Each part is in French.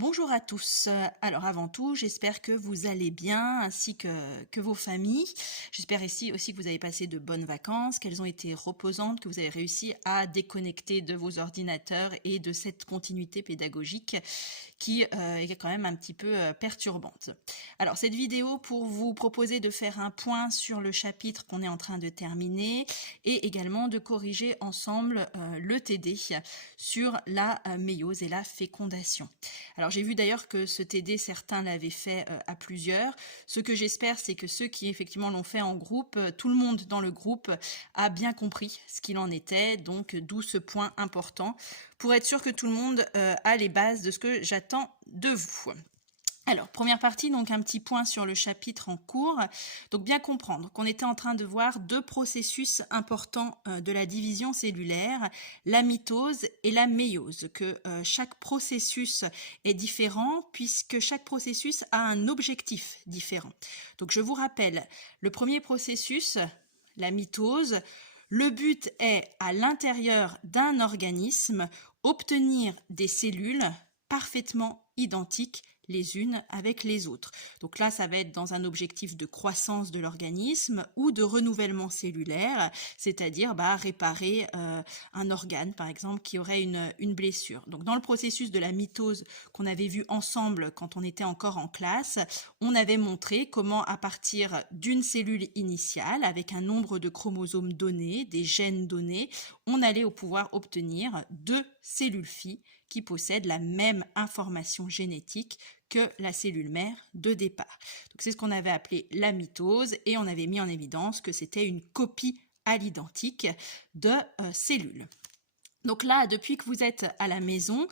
Bonjour à tous. Alors avant tout, j'espère que vous allez bien ainsi que vos familles. J'espère ici aussi que vous avez passé de bonnes vacances, qu'elles ont été reposantes, que vous avez réussi à déconnecter de vos ordinateurs et de cette continuité pédagogique qui est quand même un petit peu perturbante. Alors cette vidéo pour vous proposer de faire un point sur le chapitre qu'on est en train de terminer et également de corriger ensemble le TD sur la méiose et la fécondation. Alors j'ai vu d'ailleurs que ce TD, certains l'avaient fait à plusieurs. Ce que j'espère, c'est que ceux qui effectivement l'ont fait en groupe, tout le monde dans le groupe a bien compris ce qu'il en était, donc d'où ce point important, pour être sûr que tout le monde a les bases de ce que j'attends de vous. Alors, première partie, donc un petit point sur le chapitre en cours. Donc, bien comprendre qu'on était en train de voir deux processus importants de la division cellulaire, la mitose et la méiose, que chaque processus est différent puisque chaque processus a un objectif différent. Donc, je vous rappelle, le premier processus, la mitose, le but est, à l'intérieur d'un organisme, obtenir des cellules parfaitement identiques les unes avec les autres. Donc là, ça va être dans un objectif de croissance de l'organisme ou de renouvellement cellulaire, c'est-à-dire réparer un organe, par exemple, qui aurait une blessure. Donc dans le processus de la mitose qu'on avait vu ensemble quand on était encore en classe, on avait montré comment, à partir d'une cellule initiale, avec un nombre de chromosomes donné, des gènes donnés, on allait pouvoir obtenir deux cellules filles qui possèdent la même information génétique que la cellule mère de départ. Donc c'est ce qu'on avait appelé la mitose et on avait mis en évidence que c'était une copie à l'identique de cellules. Donc là, depuis que vous êtes à la maison,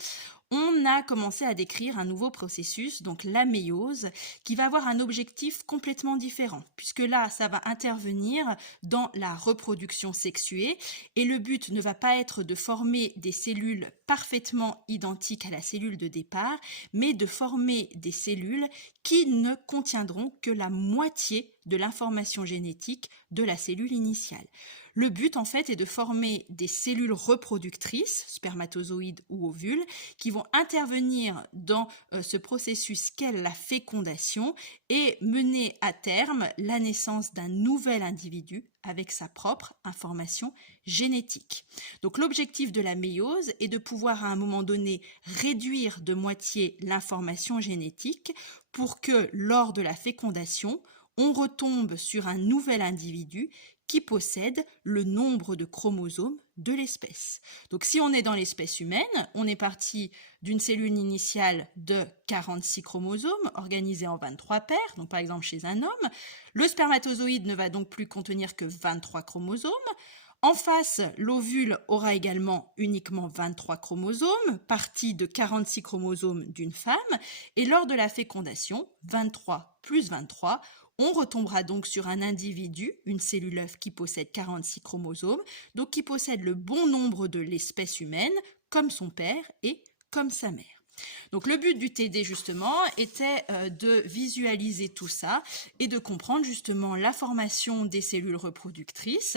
on a commencé à décrire un nouveau processus, donc la méiose, qui va avoir un objectif complètement différent, puisque là, ça va intervenir dans la reproduction sexuée, et le but ne va pas être de former des cellules parfaitement identiques à la cellule de départ, mais de former des cellules qui ne contiendront que la moitié de l'information génétique de la cellule initiale. Le but, en fait, est de former des cellules reproductrices, spermatozoïdes ou ovules, qui vont intervenir dans ce processus qu'est la fécondation et mener à terme la naissance d'un nouvel individu avec sa propre information génétique. Donc l'objectif de la méiose est de pouvoir à un moment donné réduire de moitié l'information génétique pour que lors de la fécondation, on retombe sur un nouvel individu qui possède le nombre de chromosomes de l'espèce. Donc si on est dans l'espèce humaine, on est parti d'une cellule initiale de 46 chromosomes organisés en 23 paires, donc par exemple chez un homme. Le spermatozoïde ne va donc plus contenir que 23 chromosomes. En face, l'ovule aura également uniquement 23 chromosomes, partis de 46 chromosomes d'une femme, et lors de la fécondation, 23 plus 23, on retombera donc sur un individu, une cellule œuf qui possède 46 chromosomes, donc qui possède le bon nombre de l'espèce humaine, comme son père et comme sa mère. Donc le but du TD justement était de visualiser tout ça et de comprendre justement la formation des cellules reproductrices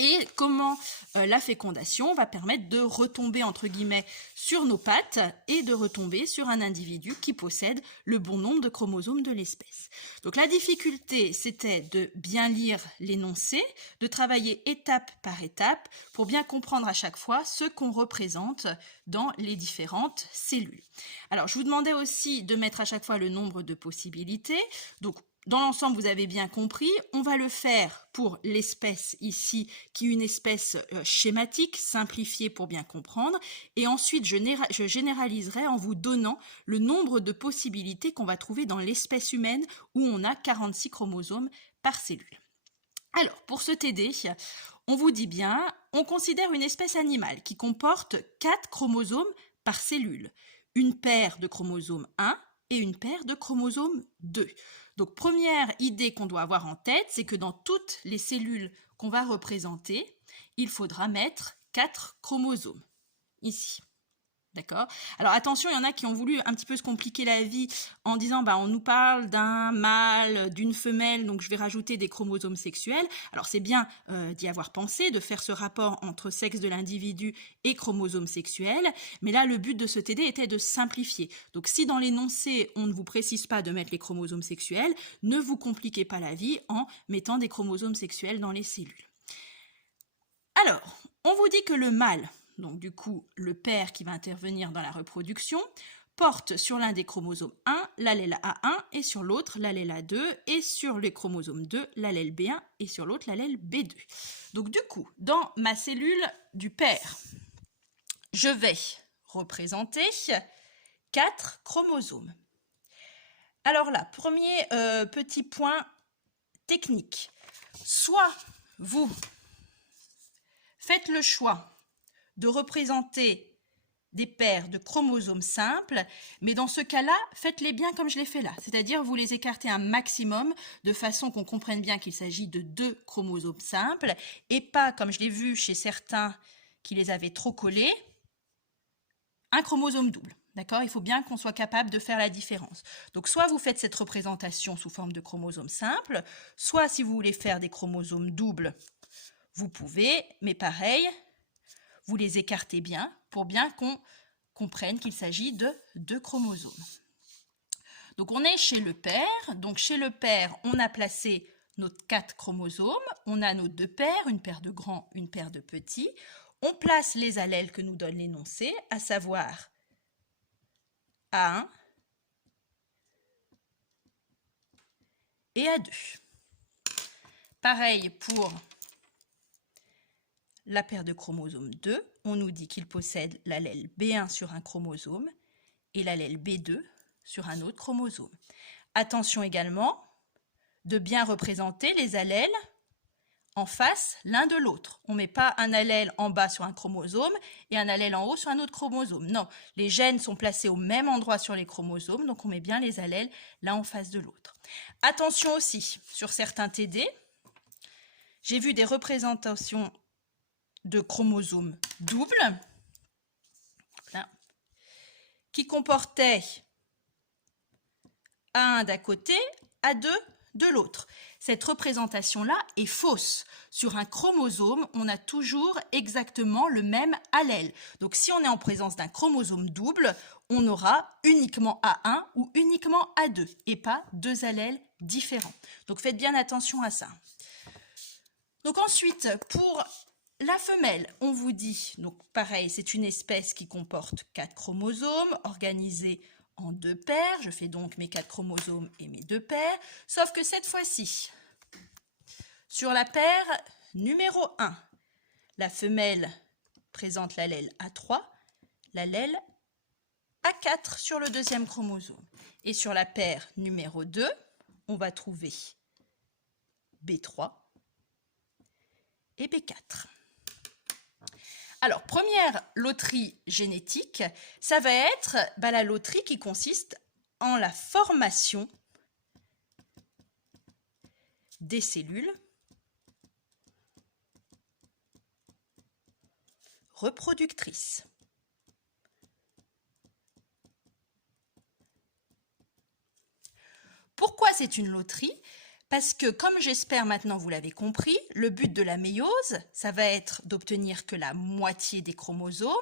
et comment la fécondation va permettre de retomber entre guillemets sur nos pattes et de retomber sur un individu qui possède le bon nombre de chromosomes de l'espèce. Donc la difficulté, c'était de bien lire l'énoncé, de travailler étape par étape pour bien comprendre à chaque fois ce qu'on représente dans les différentes cellules. Alors je vous demandais aussi de mettre à chaque fois le nombre de possibilités. Donc dans l'ensemble, vous avez bien compris, on va le faire pour l'espèce ici, qui est une espèce schématique, simplifiée pour bien comprendre. Et ensuite, je généraliserai en vous donnant le nombre de possibilités qu'on va trouver dans l'espèce humaine, où on a 46 chromosomes par cellule. Alors, pour ce TD, on vous dit bien, on considère une espèce animale qui comporte 4 chromosomes par cellule. Une paire de chromosomes 1 et une paire de chromosomes 2. Donc, première idée qu'on doit avoir en tête, c'est que dans toutes les cellules qu'on va représenter, il faudra mettre 4 chromosomes, ici. D'accord? Alors attention, il y en a qui ont voulu un petit peu se compliquer la vie en disant on nous parle d'un mâle, d'une femelle, donc je vais rajouter des chromosomes sexuels. Alors c'est bien d'y avoir pensé, de faire ce rapport entre sexe de l'individu et chromosomes sexuels, mais là le but de ce TD était de simplifier. Donc si dans l'énoncé on ne vous précise pas de mettre les chromosomes sexuels, ne vous compliquez pas la vie en mettant des chromosomes sexuels dans les cellules. Alors, on vous dit que le mâle, donc du coup le père qui va intervenir dans la reproduction, porte sur l'un des chromosomes 1 l'allèle A1 et sur l'autre l'allèle A2 et sur les chromosomes 2 l'allèle B1 et sur l'autre l'allèle B2. Donc du coup, dans ma cellule du père, je vais représenter 4 chromosomes. Alors là, premier petit point technique, soit vous faites le choix de représenter des paires de chromosomes simples, mais dans ce cas-là, faites-les bien comme je l'ai fait là, c'est-à-dire vous les écartez un maximum de façon qu'on comprenne bien qu'il s'agit de 2 chromosomes simples et pas, comme je l'ai vu chez certains qui les avaient trop collés, un chromosome double. D'accord? Il faut bien qu'on soit capable de faire la différence. Donc, soit vous faites cette représentation sous forme de chromosomes simples, soit si vous voulez faire des chromosomes doubles, vous pouvez, mais pareil, vous les écartez bien pour bien qu'on comprenne qu'il s'agit de 2 chromosomes. Donc, on est chez le père. Donc, chez le père, on a placé nos 4 chromosomes. On a nos 2 paires, une paire de grands, une paire de petits. On place les allèles que nous donne l'énoncé, à savoir A1 et A2. Pareil pour la paire de chromosomes 2, on nous dit qu'il possède l'allèle B1 sur un chromosome et l'allèle B2 sur un autre chromosome. Attention également de bien représenter les allèles en face l'un de l'autre. On ne met pas un allèle en bas sur un chromosome et un allèle en haut sur un autre chromosome. Non, les gènes sont placés au même endroit sur les chromosomes, donc on met bien les allèles l'un en face de l'autre. Attention aussi, sur certains TD, j'ai vu des représentations de chromosomes doubles là, qui comportaient A1 d'un côté, A2 de l'autre. Cette représentation-là est fausse. Sur un chromosome, on a toujours exactement le même allèle. Donc si on est en présence d'un chromosome double, on aura uniquement A1 ou uniquement A2 et pas 2 allèles différents. Donc faites bien attention à ça. Donc ensuite, pour la femelle, on vous dit, donc pareil, c'est une espèce qui comporte 4 chromosomes organisés en 2 paires. Je fais donc mes 4 chromosomes et mes 2 paires, sauf que cette fois-ci, sur la paire numéro 1, la femelle présente l'allèle A3, l'allèle A4 sur le deuxième chromosome. Et sur la paire numéro 2, on va trouver B3 et B4. Alors, première loterie génétique, ça va être la loterie qui consiste en la formation des cellules reproductrices. Pourquoi c'est une loterie ? Parce que, comme j'espère maintenant vous l'avez compris, le but de la méiose, ça va être d'obtenir que la moitié des chromosomes.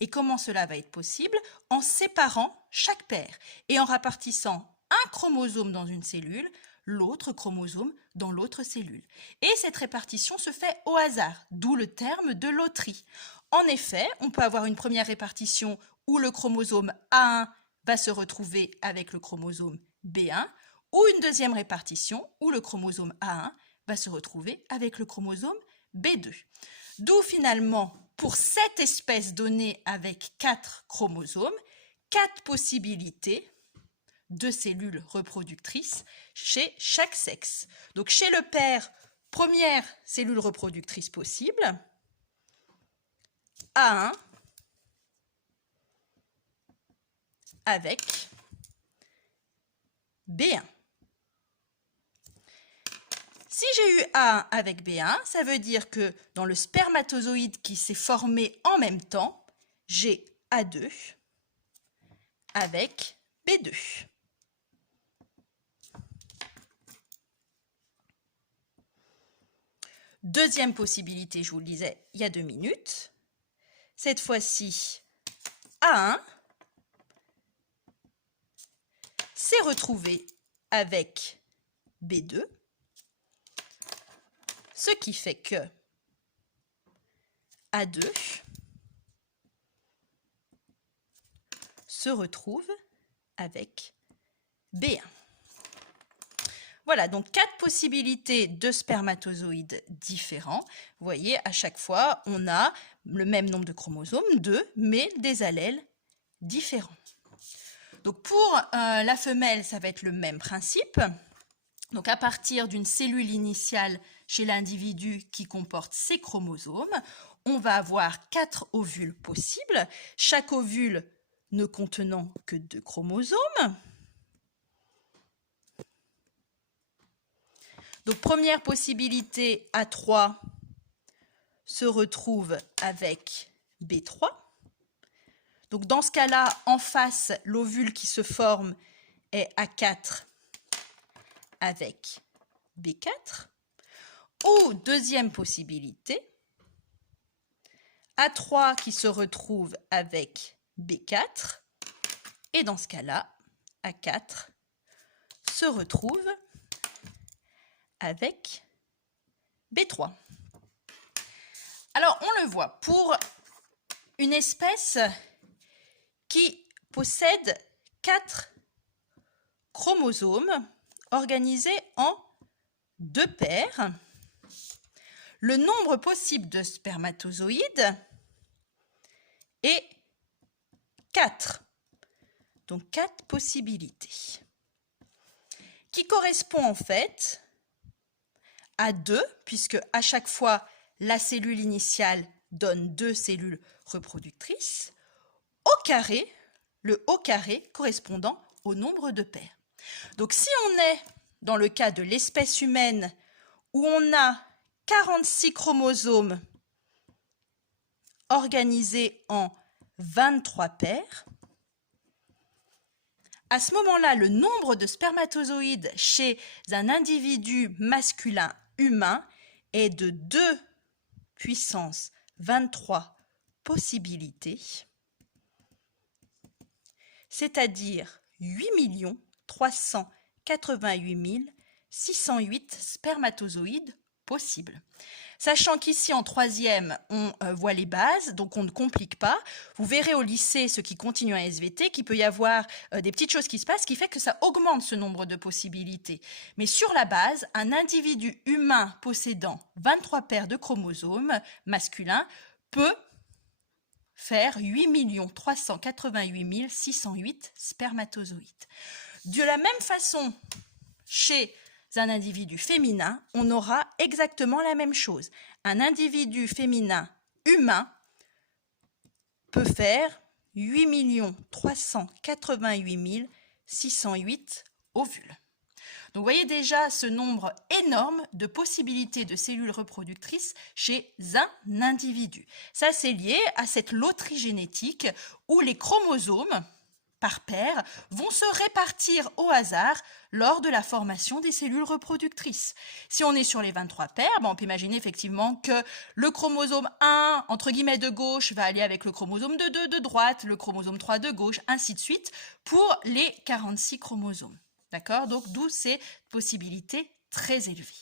Et comment cela va être possible ? En séparant chaque paire et en répartissant un chromosome dans une cellule, l'autre chromosome dans l'autre cellule. Et cette répartition se fait au hasard, d'où le terme de loterie. En effet, on peut avoir une première répartition où le chromosome A1 va se retrouver avec le chromosome B1, ou une deuxième répartition où le chromosome A1 va se retrouver avec le chromosome B2. D'où finalement, pour cette espèce donnée avec 4 chromosomes, 4 possibilités de cellules reproductrices chez chaque sexe. Donc chez le père, première cellule reproductrice possible, A1 avec B1. Si j'ai eu A1 avec B1, ça veut dire que dans le spermatozoïde qui s'est formé en même temps, j'ai A2 avec B2. Deuxième possibilité, je vous le disais il y a 2 minutes. Cette fois-ci, A1 s'est retrouvé avec B2, ce qui fait que A2 se retrouve avec B1. Voilà, donc 4 possibilités de spermatozoïdes différents. Vous voyez, à chaque fois, on a le même nombre de chromosomes, 2, mais des allèles différents. Donc pour la femelle, ça va être le même principe. Donc à partir d'une cellule initiale chez l'individu qui comporte ses chromosomes, on va avoir 4 ovules possibles, chaque ovule ne contenant que 2 chromosomes. Donc première possibilité, A3 se retrouve avec B3. Donc dans ce cas-là, en face, l'ovule qui se forme est A4 avec B4. Ou deuxième possibilité, A3 qui se retrouve avec B4. Et dans ce cas-là, A4 se retrouve avec B3. Alors, on le voit, pour une espèce qui possède 4 chromosomes organisés en 2 paires, le nombre possible de spermatozoïdes est 4. Donc 4 possibilités. Qui correspond en fait à 2, puisque à chaque fois, la cellule initiale donne 2 cellules reproductrices, au carré, le haut carré correspondant au nombre de paires. Donc si on est dans le cas de l'espèce humaine où on a 46 chromosomes organisés en 23 paires, à ce moment-là, le nombre de spermatozoïdes chez un individu masculin humain est de 2 puissance 23 possibilités, c'est-à-dire 8 388 608 spermatozoïdes possibles. Sachant qu'ici, en troisième, on voit les bases, donc on ne complique pas. Vous verrez au lycée, ceux qui continuent à SVT, qu'il peut y avoir des petites choses qui se passent, qui fait que ça augmente ce nombre de possibilités. Mais sur la base, un individu humain possédant 23 paires de chromosomes masculins peut faire 8 388 608 spermatozoïdes. De la même façon, chez un individu féminin, on aura exactement la même chose. Un individu féminin humain peut faire 8 388 608 ovules. Donc vous voyez déjà ce nombre énorme de possibilités de cellules reproductrices chez un individu. Ça, c'est lié à cette loterie génétique où les chromosomes par paire vont se répartir au hasard lors de la formation des cellules reproductrices. Si on est sur les 23 paires, on peut imaginer effectivement que le chromosome 1, entre guillemets de gauche, va aller avec le chromosome 2 de droite, le chromosome 3 de gauche, ainsi de suite, pour les 46 chromosomes. D'accord? Donc d'où ces possibilités très élevées.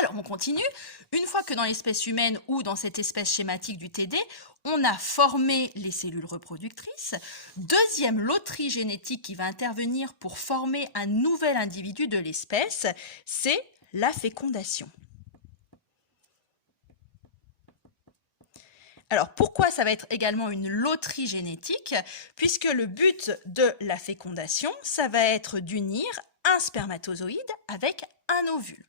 Alors, on continue. Une fois que dans l'espèce humaine ou dans cette espèce schématique du TD, on a formé les cellules reproductrices, deuxième loterie génétique qui va intervenir pour former un nouvel individu de l'espèce, c'est la fécondation. Alors, pourquoi ça va être également une loterie génétique? Puisque le but de la fécondation, ça va être d'unir un spermatozoïde avec un ovule.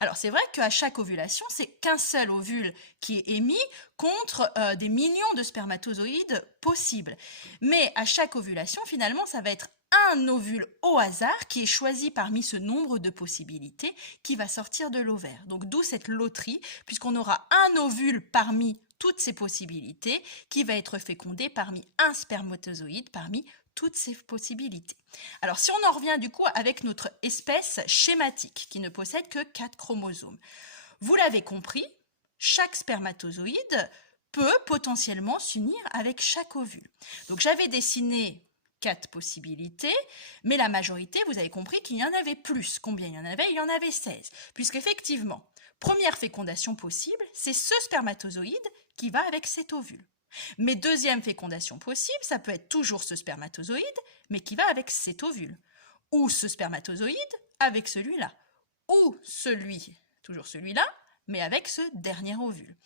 Alors, c'est vrai qu'à chaque ovulation, c'est qu'un seul ovule qui est émis contre des millions de spermatozoïdes possibles. Mais à chaque ovulation, finalement, ça va être un ovule au hasard qui est choisi parmi ce nombre de possibilités qui va sortir de l'ovaire. Donc, d'où cette loterie, puisqu'on aura un ovule parmi toutes ces possibilités qui va être fécondé parmi un spermatozoïde parmi toutes ces possibilités. Alors, si on en revient du coup avec notre espèce schématique qui ne possède que 4 chromosomes, vous l'avez compris, chaque spermatozoïde peut potentiellement s'unir avec chaque ovule. Donc, j'avais dessiné 4 possibilités, mais la majorité, vous avez compris qu'il y en avait plus. Combien il y en avait? Il y en avait 16. Puisqu'effectivement, première fécondation possible, c'est ce spermatozoïde qui va avec cet ovule. Mais deuxième fécondation possible, ça peut être toujours ce spermatozoïde, mais qui va avec cet ovule. Ou ce spermatozoïde avec celui-là. Ou toujours celui-là, mais avec ce dernier ovule.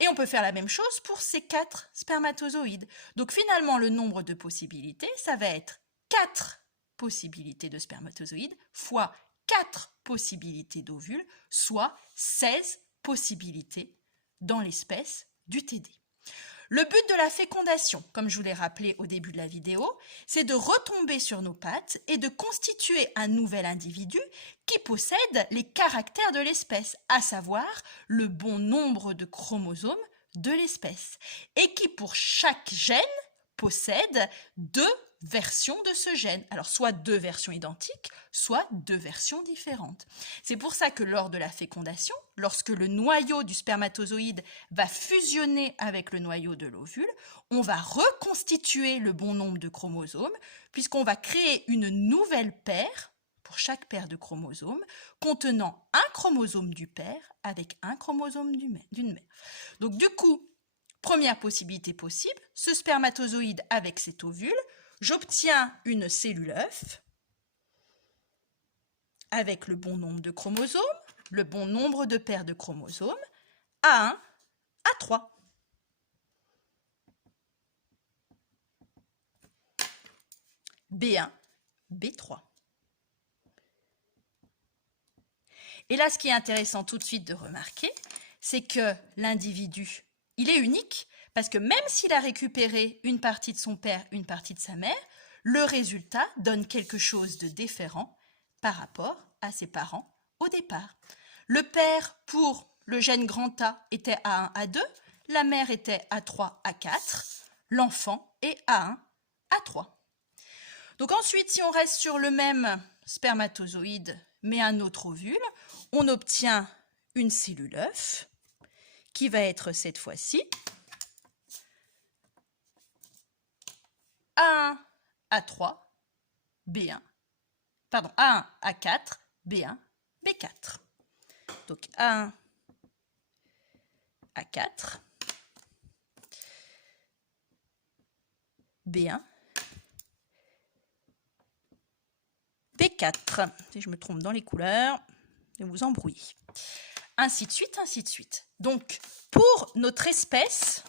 Et on peut faire la même chose pour ces 4 spermatozoïdes. Donc finalement, le nombre de possibilités, ça va être 4 possibilités de spermatozoïdes fois 4 possibilités d'ovules, soit 16 possibilités dans l'espèce du TD. Le but de la fécondation, comme je vous l'ai rappelé au début de la vidéo, c'est de retomber sur nos pattes et de constituer un nouvel individu qui possède les caractères de l'espèce, à savoir le bon nombre de chromosomes de l'espèce, et qui pour chaque gène possède 2 versions de ce gène. Alors soit 2 versions identiques, soit 2 versions différentes. C'est pour ça que lors de la fécondation, lorsque le noyau du spermatozoïde va fusionner avec le noyau de l'ovule, on va reconstituer le bon nombre de chromosomes, puisqu'on va créer une nouvelle paire pour chaque paire de chromosomes, contenant un chromosome du père avec un chromosome d'une mère. Donc du coup, première possibilité possible, ce spermatozoïde avec cet ovule, j'obtiens une cellule œuf avec le bon nombre de chromosomes, le bon nombre de paires de chromosomes, A1, A3. B1, B3. Et là, ce qui est intéressant tout de suite de remarquer, c'est que l'individu, il est unique, parce que même s'il a récupéré une partie de son père, une partie de sa mère, le résultat donne quelque chose de différent par rapport à ses parents au départ. Le père, pour le gène grand A, était A1, A2, la mère était A3, A4, l'enfant est A1, A3. Donc ensuite, si on reste sur le même spermatozoïde, mais un autre ovule, on obtient une cellule œuf qui va être cette fois-ci A1, A3, B1, pardon, A1, A4, B1, B4. Donc A1, A4, B1, B4. Si je me trompe dans les couleurs, je vais vous embrouiller. Ainsi de suite, ainsi de suite. Donc, pour notre espèce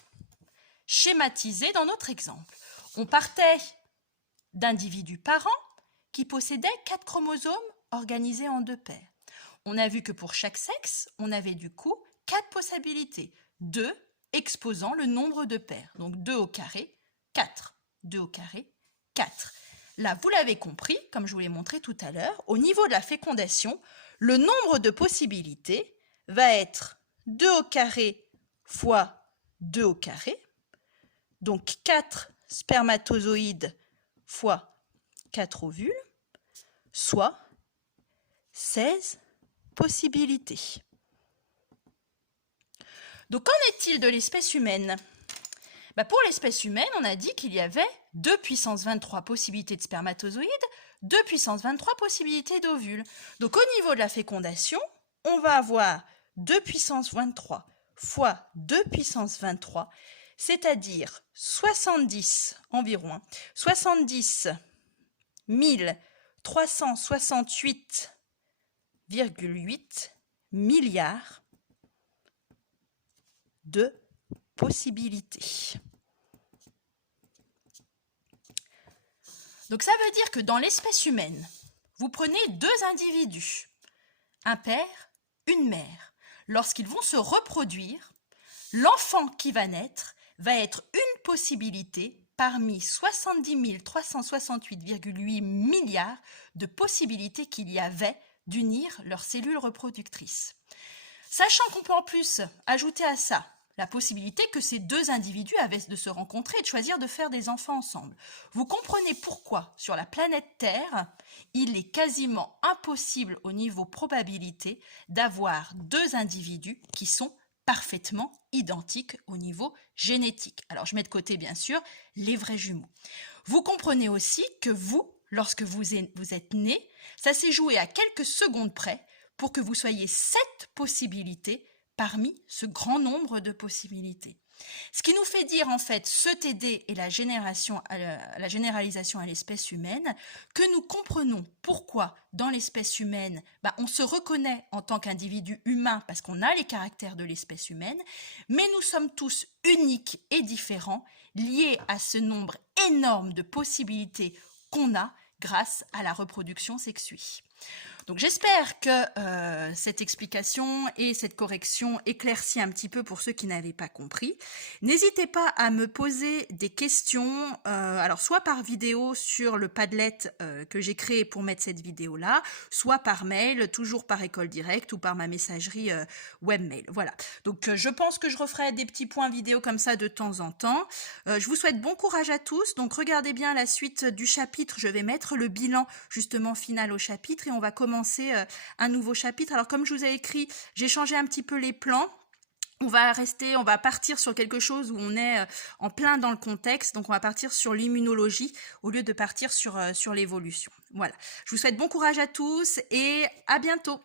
schématisée dans notre exemple, on partait d'individus parents qui possédaient 4 chromosomes organisés en 2 paires. On a vu que pour chaque sexe, on avait du coup 4 possibilités. 2 exposant le nombre de paires. Donc 2 au carré, 4. 2 au carré, 4. Là, vous l'avez compris, comme je vous l'ai montré tout à l'heure, au niveau de la fécondation, le nombre de possibilités va être 2 au carré fois 2 au carré. Donc 4 spermatozoïdes fois 4 ovules, soit 16 possibilités. Donc qu'en est-il de l'espèce humaine? Pour l'espèce humaine, on a dit qu'il y avait 2 puissance 23 possibilités de spermatozoïdes, 2 puissance 23 possibilités d'ovules. Donc au niveau de la fécondation, on va avoir 2 puissance 23 fois 2 puissance 23, c'est-à-dire 70 environ, 70 368,8 milliards de possibilités. Donc ça veut dire que dans l'espèce humaine, vous prenez 2 individus, un père, une mère. Lorsqu'ils vont se reproduire, l'enfant qui va naître va être une possibilité parmi 70 368,8 milliards de possibilités qu'il y avait d'unir leurs cellules reproductrices. Sachant qu'on peut en plus ajouter à ça la possibilité que ces deux individus avaient de se rencontrer et de choisir de faire des enfants ensemble. Vous comprenez pourquoi, sur la planète Terre, il est quasiment impossible au niveau probabilité d'avoir deux individus qui sont parfaitement identiques au niveau génétique. Alors je mets de côté bien sûr les vrais jumeaux. Vous comprenez aussi que vous, lorsque vous êtes né, ça s'est joué à quelques secondes près pour que vous soyez 7 possibilités parmi ce grand nombre de possibilités. Ce qui nous fait dire en fait ce TD et la généralisation à l'espèce humaine, que nous comprenons pourquoi dans l'espèce humaine, on se reconnaît en tant qu'individu humain parce qu'on a les caractères de l'espèce humaine, mais nous sommes tous uniques et différents, liés à ce nombre énorme de possibilités qu'on a grâce à la reproduction sexuée. Donc j'espère que cette explication et cette correction éclaircit un petit peu pour ceux qui n'avaient pas compris. N'hésitez pas à me poser des questions, alors soit par vidéo sur le Padlet que j'ai créé pour mettre cette vidéo-là, soit par mail, toujours par École Directe ou par ma messagerie webmail. Voilà, donc je pense que je referai des petits points vidéo comme ça de temps en temps. Je vous souhaite bon courage à tous, donc regardez bien la suite du chapitre, je vais mettre le bilan justement final au chapitre et on va commencer un nouveau chapitre. Alors comme je vous ai écrit, j'ai changé un petit peu les plans. On va partir sur quelque chose où on est en plein dans le contexte, donc on va partir sur l'immunologie au lieu de partir sur l'évolution. Voilà, je vous souhaite bon courage à tous et à bientôt.